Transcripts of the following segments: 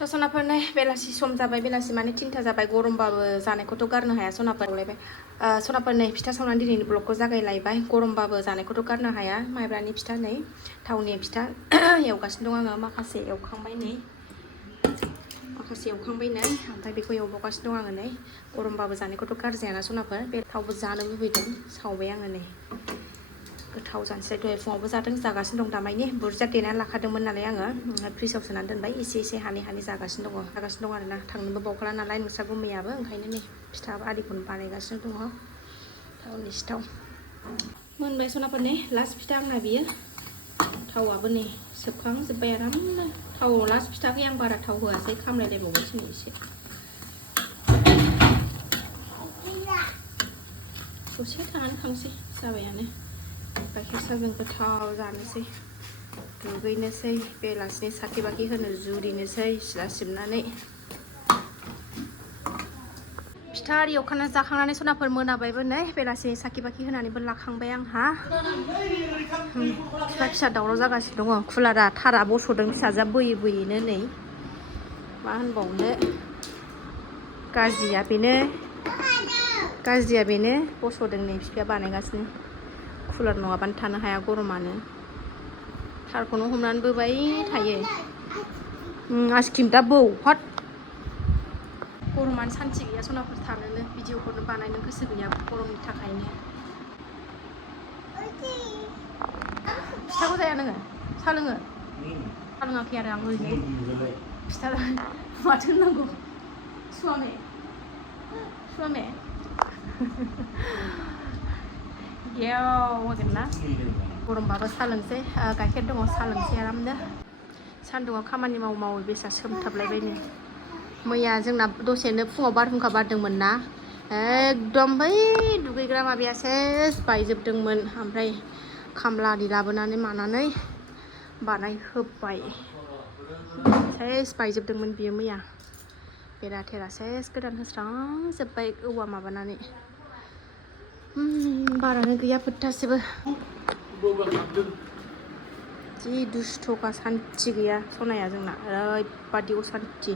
सनाफोर नै बेलासि सम जाबाय बेलासि माने 3टा जाबाय गरमबाबो जानायखौथ' गारनो हाया सनाफोरलायबाय सनाफोर नै फिथा सावनानै दिनैनि ब्लगखौ जागायलायबाय गरमबाबो जानायखौथ' गारनो हाया माइब्रानि फिथा नै थावनि फिथा एवगासिनो दं आङो माखासे एवखांबाय नै ओमफ्राय बेखौ एवबावगासिनो दं आङो नै गरमबाबो जानायखौथ' गारजायाना सनाफोर बे थावबो जानो लुबैदों सावबाय आङो नै गोथाव जानोसै दहाय फुङावबो जागासिनो दं दामायनि बुरजा देनानै लाखादोंमोन नालाय आङो फ्रिजाव सोनानै दोनबाय एसे हानै जागासिनो दं आरोना थांनोबो बावखाला नालाय नोंस्रा गुमैयाबो ओंखायनो नै फिथा आरिखौनो बानायगासिनो दङ थावनि सिथाव मोनबाय सनाफोर नै लास्ट फिथा आंना बियो थावाबो नै सोबखांजोब्बाय आरामनो थावआव लास्ट फिथाखै आं बारा थाव होआसै खामलायलायबावबायसो नै एसे दसे थानानै खांसै जाबायानो गाइखेर साहाजों गोथाव जानोसै दुगैनोसै बेलासिनि साखि बाखि होनो जुरिनोसै सिला सिबनानै फिथा आरि एवखाना जाखांनानै सनाफोर मोनाबायबो नै बेलासिनि साखि बाखि होनानैबो लाखांबाय आंहा फिसा दावराव जागासिनो दङ कुलारा थारा बस'दों फिसाजोआ बोयैनो नै मा होनबावनो गाज्रिया बेनो बस'दों नै बिफाया बानायगासिनो कुलार नङाबानो थानो हाया गरमानो थारखौनो हमनानै बोबाय थायो आइसक्रिम दा बौ हट गरमानो सान्थि गैया सनाफोर थानोनो भिडिअफोरनो बानायनो गोसो गैया गरमनि थाखायनो फिथाखौ जाया नोङो साहा लोङो साहा लोङाखै आरो आं ओरैनो फिथा माथो होननांगौ सुवामे गेव होगोन ना गरमबाबो साहा लोंसै गाइखेर दङ साहा लोंसै आरामनो सान्दुङाव खामानि मावै बेसा सोमथाबलायबाय नै मैया जोंना दसेनो फुङाव बारहुंखा बारदोंमोन ना एकदम बै दुगैग्रा माबाया सेस बायजोबदोंमोन ओमफ्राय खामला आरि लाबोनानै मानानै बानायहोबाय सेस बायजोबदोंमोन बियो मैया बेरा थेरा सेस गोदान होस्रांजोब्बाय औवा माबानानै बारानो गैया फोथासेबो जि दुस्थ'खा सान्थि गैया सनाया जोंना ओरैबादि असान्थि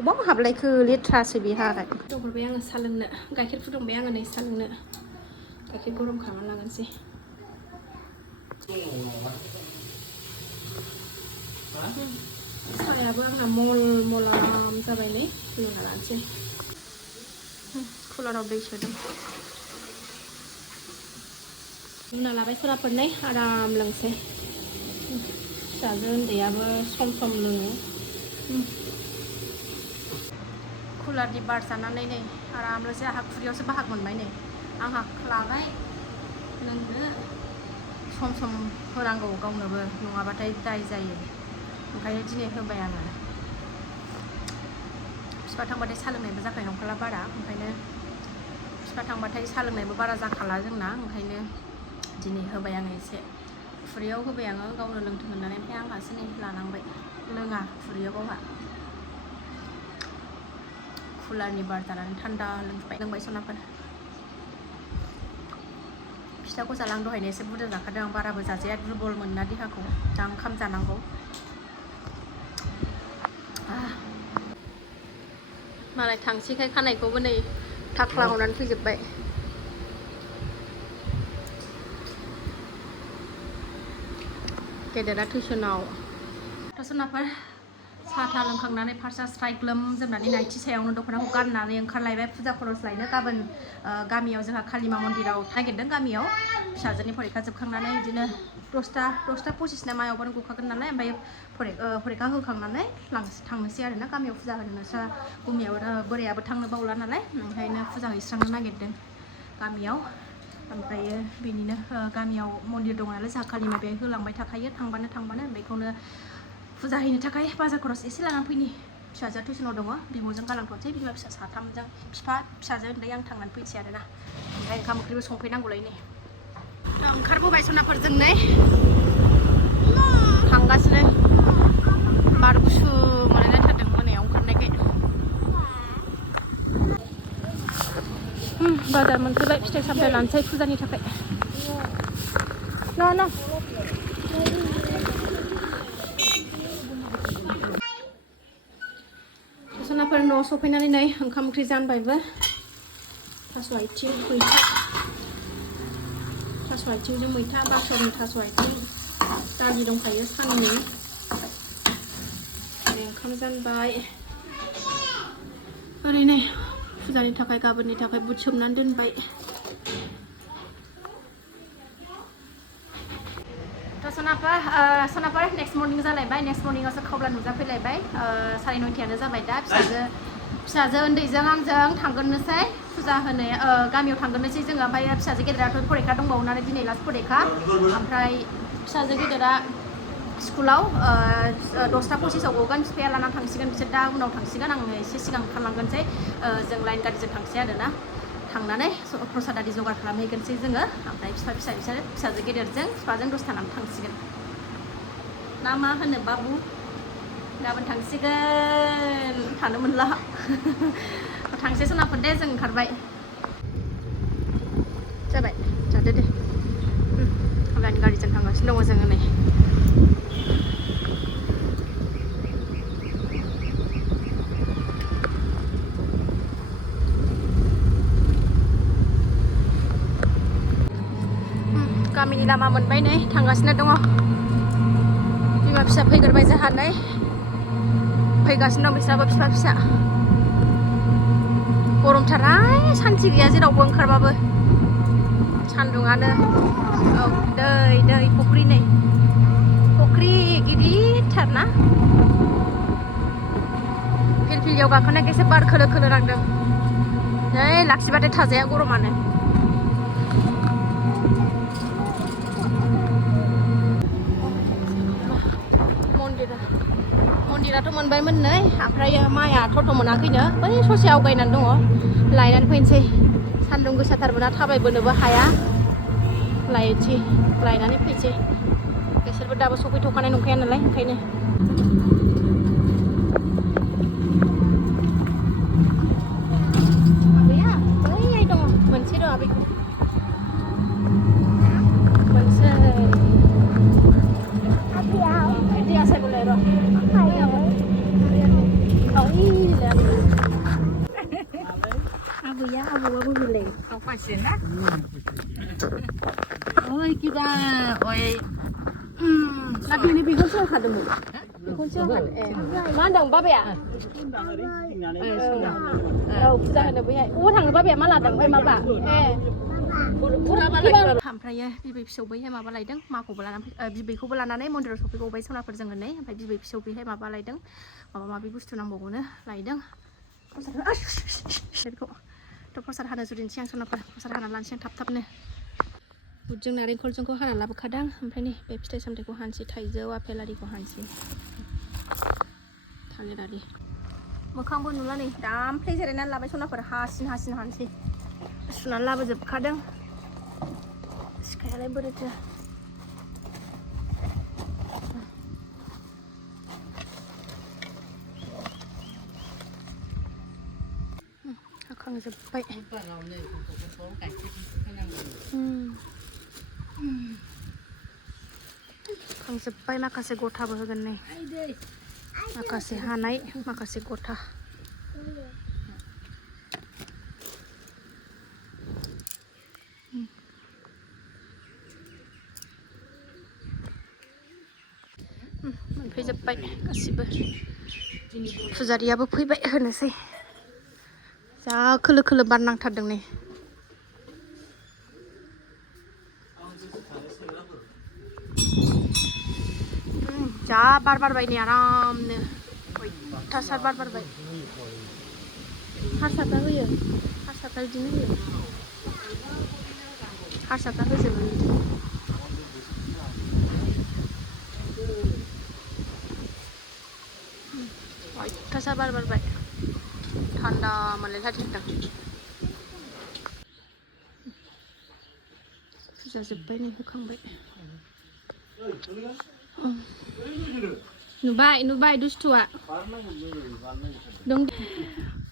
अबाव हाबलायखो लेथ्रासो बेहाय फुदुंहरबाय आङो साहा लोंनो गाइखेर फुदुंबाय आङो नै साहा लोंनो गाइखेर गरम खालामना लानोसै साहायाबो आंना मल आराम जाबाय नै फुदुंना लानोसै कुलाराव दै सोदों लुना लाबाय सनाफोर नै आराम लोंसै फिसाजो उन्दैयाबो सम लोङो कुलारनि बार जानानै नै आरामल'सै आंहा खुरियावसो बाहाग मोनबाय नै आंहा लाबाय लोंनो सम होनांगौ गावनोबो नङाबाथाय दाय जायो ओंखायनो दिनै होबाय आङो बिफा थांबाथाय साहा लोंनायबो जाखानाय नंखाला बारा ओंखायनो बिफा थांबाथाय साहा लोंनायबो बारा जाखाला जोंना ओंखायनो दिनै होबाय आङो एसे खुरैयाव होबाय आङो गावनो लोंथों होननानै ओमफ्राय आंहासो नै लानांबाय लोङा खुरैयाव गावहा कुलारनि बार जानानै थान्दा लोंबाय सनाफोर फिथाखौ जालां दहायनो एसे बुरजा जाखादों आं बाराबो जाजाया दुरबल मोनना देहाखौ दा ओंखाम जानांगौ मालाय थांसैखाय खानायखौबो नै थाख्ला हरनानै फैजोब्बाय गेदेरा टिउसनाव सनाफोर साहा लोंखांनानै फार्स्टआ स्राय ग्लोमजोबनानै नाइटि सायावनो दख'नाखौ गाननानै ओंखारलायबाय फुजा खरस लायनो गाबोन गामियाव जोंहा कालिमा मन्दिराव नागिरदों गामियाव फिसाजोनि फरिखा जोबखांनानै बिदिनो 10टा 25 ना मायावबानो गखागोन नालाय ओमफ्राय फरिखा होखांनानै थांनोसै आरोना गामियाव फुजा होनो नोंस्रा गुमियाव बोरायाबो थांनो बावला नालाय ओंखायनो फुजा हैस्रांनो नागिरदों गामियाव ओमफ्रायो बेनिनो गामियाव मन्दिर दङ नालाय जोंहा कालिमा बेहाय होलांबाय थाखायो थांबानो बेखौनो फुजा हैनो थाखाय बाजार खरस एसे लानानै फैनि फिसाजोआ टिउसनाव दङ बिब'जों गालांथ'नोसै बिमा फिसा साथामजों फिसाजो उन्दै आं थांनानै फैनोसै आरोना ओमफ्राय ओंखाम ओंख्रिबो संफैनांगौलाय नै ओंखारबोबाय सनाफोरजों नै थांगासिनो बार गुसु मोनलायथारदों मोनायाव ओंखारनायखाय बाजार मोनफैबाय फिथाइ सामथाइ लानोसै फुजानि थाखाय न सनाफोर न' सफैनानै नै ओंखाम ओंख्रि जानबायबो थास' आथिं मैथा थास' आथिंजों मैथा बासरनि थास' आथिं दालि दंखायो साननि ओंखाम जानबाय ओरैनो फुजानि थाखाय गाबोननि थाखाय बुट सोमनानै दोनबाय सनाफोर नेक्स्ट मर्निं जालायबाय नेक्स्ट मर्निंआवसो खावब्ला नुजाफैलायबाय 9:30 जाबाय दा फिसाजो उन्दैजों आंजों थांगोननोसै फुजा होनो गामियाव थांगोननोसै जोङो ओमफ्राय फिसाजो गेदेराथ' फरिखा दंबावो नालाय दिनै लास्ट फरिखा ओमफ्राय फिसाजो गेदेरा स्कुलाव 10:25 गगोन बिफाया लाना थांसिगोन बिसोर दा उनाव थांसिगोन आं एसे सिगां ओंखारलांगोनसै जों लाइन गारिजों थांसै आरोना थांनानै प्रसाद आदि जगार खालामहैगोनसै जोङो ओमफ्राय बिसोर फिसाजो गेदेरजों बिफाजों दसे थानानै थांसिगोन ना मा होनो बाबु गाबोन थांसिगोन थानो मोनला थांसै सनाफोर दे जों ओंखारबाय जाबाय जादो दे लाइन गारिजों थांगासिनो दङ जोङो नै गामिनि लामा मोनबाय नै थांगासिनो दङ बिमा फिसा फैग्रोबाय जोंहा नै फैगासिनो दं बिस्राबो फिसा गरमथाराय सान्थि गैया जेरावबो ओंखारबाबो सान्दुङानो औ दै फुख्रि नै फुख्रि गिदिरथार ना फिलफिलियाव गाखोनायखाय एसे बार खोलो खोलो नांदों नै लाखिबाथाय थाजाया गरमानो मन्दिराथ' मोनबायमोन नै ओमफ्राय माइआ थथ' मोनाखैनो बै ससे आवगायनानै दङ लायनानै फैनोसै सान्दुं गोसाथारबोना थाबायबोनोबो हाया लायनानै फैसै बिसोरबो दाबो सफैथ'खानाय नंखाया नालाय ओंखायनो आबैया बैहाय दङ मोनसे दं आबैखौ मोनसे dia saya boleh roh. Kau ini lah. Abu ya, abu boleh. Kau pasien lah. Oi kita, oi. Tapi ini bikon siapa kada mu? Bikon siapa? Mandang babe ya? Oh, sudah ada punya. Thằng babe ya malah dang, maba. ओमफ्रायो बिबै फिसौ बैहाय माबा लायदों माखौबो लानानै बिबैखौबो लानानै मन्दिराव सफैबावबाय सनाफोर जोङो नै ओमफ्राय बिबै फिसौ बैहाय माबा लायदों माबा माबि बुस्थु नांबावगौनो लायदों प्रसाद हानो जुरिनोसै आं सनाफोर प्रसाद हाना लानोसै आं थाबनो बुटजों नारेंखलजोंखौ हाना लाबोखादों ओमफ्राय नै बे फिथाइ सामथाइखौ हानोसै थाइजौ आपेल आरिखौ हानोसै थालिर आरि मोखांबो नुला नै दामफ्ले जिरायनानै लाबाय सनाफोर हासिन हानोसै सुनानै लाबोजोबखादों सिखायालाय बोरैथो हाखांजोब्बाय हाखांजोब्बाय माखासे गथाबो होगोन नै माखासे हानाय माखासे गथा मोनफैजोब्बाय गासिबो फुजारियाबो फैबाय होनोसै जा खोलो खोलो बार नांथारदों नै जा बार बारबाय नै आरामनो अयथासार बार बारबाय हारसाफ्रा होयो हारसाफ्रा बिदिनो होयो हारसाफ्रा होजोबो बिदि अयथासार बार बारबाय थान्दा मोनलायथारदों फुजा जोब्बाय नै होखांबाय नुबाय दुस्थुआ दं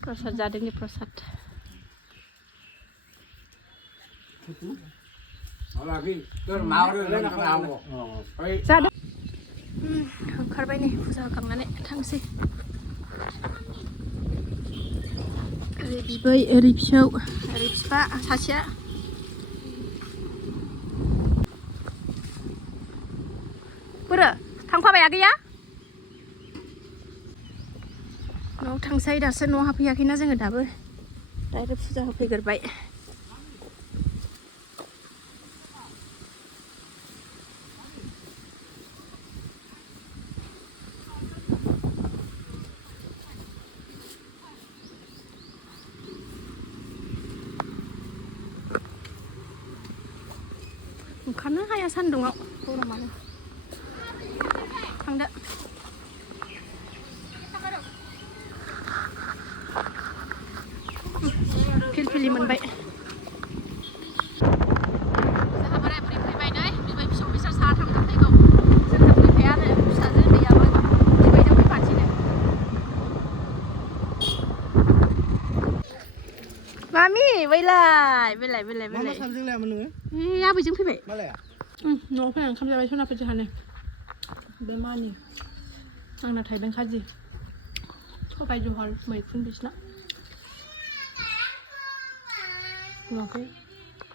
प्रसाद जादों नि प्रसाद जादों ओंखारबाय नै फुजा होखांनानै थांसै बिबै ओरै फिसौ ओरै बिफा सासेया बोरो थांफाबाय आगैया न'आव थांसै दासो न'आव हाबफैयाखैना जोङो दाबो डाइरेक्ट फुजा होफैग्रोबाय ओंखारनो हाया सान्दुङाव गरमानो थांदो फिलफिलि मोनबाय जोंहा बोराय बुरै फैबाय नै बिबै फिसौ बिसोर साथामजों फैगौ जोंहा फैफाया आरो फिसाजो उन्दैयाबो बिबैजों फैफानोसैनो मामि बैलाय बैलाय बैलाय बैलाय मा साबजों लायामोन नोङो आबैजों फैबाय मालाया न'आव फैनानै ओंखाम जाबाय सनाफोर जोंहानो बे मानि आंना थाइबें खाजि सबाय जहल मैखुन बिसना नुवाखै